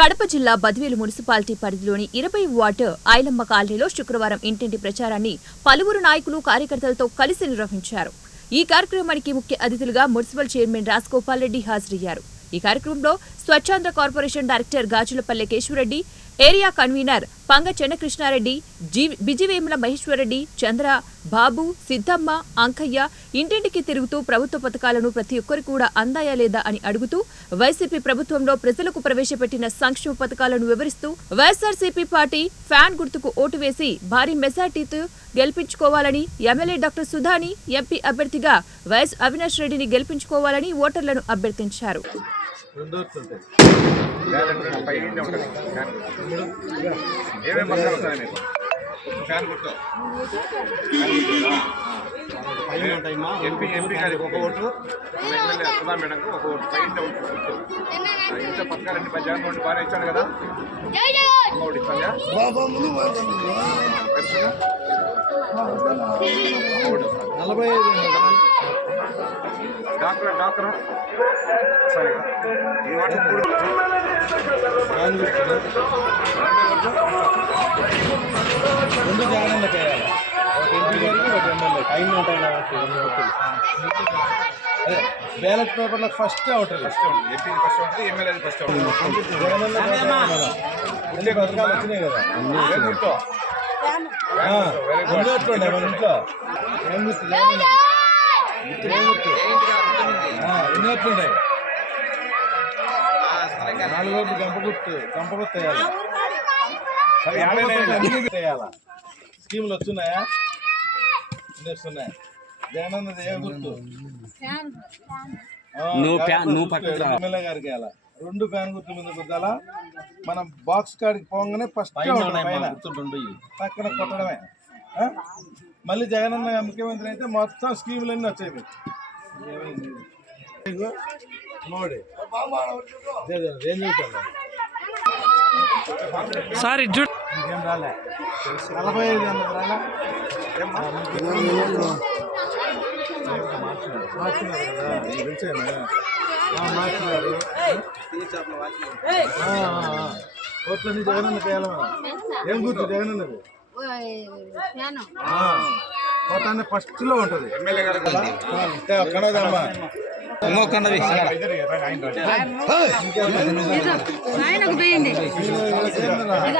కడప జిల్లా బద్వేలు మున్సిపాలిటీ పరిధిలోని ఇరవై వార్డు ఐలమ్మ కాలనీలో శుక్రవారం ఇంటింటి ప్రచారాన్ని పలువురు నాయకులు కార్యకర్తలతో కలిసి నిర్వహించారు. ఈ కార్యక్రమానికి ముఖ్య అతిథులుగా మున్సిపల్ చైర్మన్ రాజగోపాల్ రెడ్డి హాజరయ్యారు. ఈ కార్యక్రమంలో Swachhandhra corporation director Gajulapalle Keshavareddy area convener Panga Chennakrishnareddy Bijivemula Maheswarareddy Chandra Babu Siddhamma Ankaiah ఇంటింటికి తిరుగుతూ ప్రభుత్వ పథకాలను ప్రతి ఒక్కరు కూడా అందాయా లేదా అని అడుగుతూ వైసీపీ ప్రభుత్వంలో ప్రజలకు ప్రవేశపెట్టిన సంక్షేమ పథకాలను వివరిస్తూ వైఎస్ఆర్సీపీ పార్టీ ఫ్యాన్ గుర్తుకు ఓటు వేసి భారీ మెజార్టీతో గెలిపించుకోవాలని ఎమ్మెల్యే డాక్టర్ సుధాని ఎంపీ అభ్యర్థిగా వైఎస్ అవినాష్ రెడ్డిని గెలిపించుకోవాలని ఓటర్లను అభ్యర్థించారు. ఏమేమి మీకు? ఫ్యాన్ ఉంటాయమ్మా ఎంపీ ఎంపీ గారికి ఒక ఓటు ఎమ్మెల్యే సుధా మేడంకు ఒక ఓటు. పైన ఆ, ఇంత పథకాలన్నీ పై జగన్మోహన్ రెడ్డి బాగా ఇచ్చాడు కదా. ఒకటి వస్తుంది. నలభై డాక్టర్ డాక్టర్. సరే. ఈ వాటి. రెండు జాగ్రత్తలు చేయాలి ఒక ఎంపీ గారికి ఒక ఎమ్మెల్యే. కాబట్టి రెండు గుర్తులు. అదే బ్యాలెట్ పేపర్లో ఫస్ట్ అవుతుంది ఫస్ట్ ఉంటుంది ఎంపీ ఫస్ట్ ఉంటుంది ఎమ్మెల్యే ఫస్ట్ ఉంటుంది జగనన్న పథకాలు మన అన్ని పథకాలు వచ్చినాయి కదా అన్ని వస్తుండే మన ఇంట్లో? ఏం ఎన్ని వస్తుంటాయి నాలుగు గంప గుర్తు గంప గుర్తు వేయాలి గంప గుర్తు అన్ని వేయాలా స్కీములు వస్తున్నాయా? వస్తున్నాయి? జగనన్నది ఏ గుర్తు. ఎమ్మెల్యే గారికి వేయాలా? రెండు ఫ్యాన్ గుర్తు మీద గుద్దాలా? మనం బాక్స్ కాడికి పోగానే ఫస్ట్ పక్కన కొట్టడమే? మళ్ళీ జగనన్న ముఖ్యమంత్రి అయితే మొత్తం స్కీములు అన్నీ వచ్చాయి మోడీ. ఏం సార్ ఇటు జగనన్న చేయాలి మనం ఏం గుర్తు జగనన్నది ఆ, ఓటాన్ని ఫస్ట్లో ఉంటది ఎమ్మెల్యే. కనదమ్మా ఇంకొకన్నది ఆయనకు పోయింది. ఇది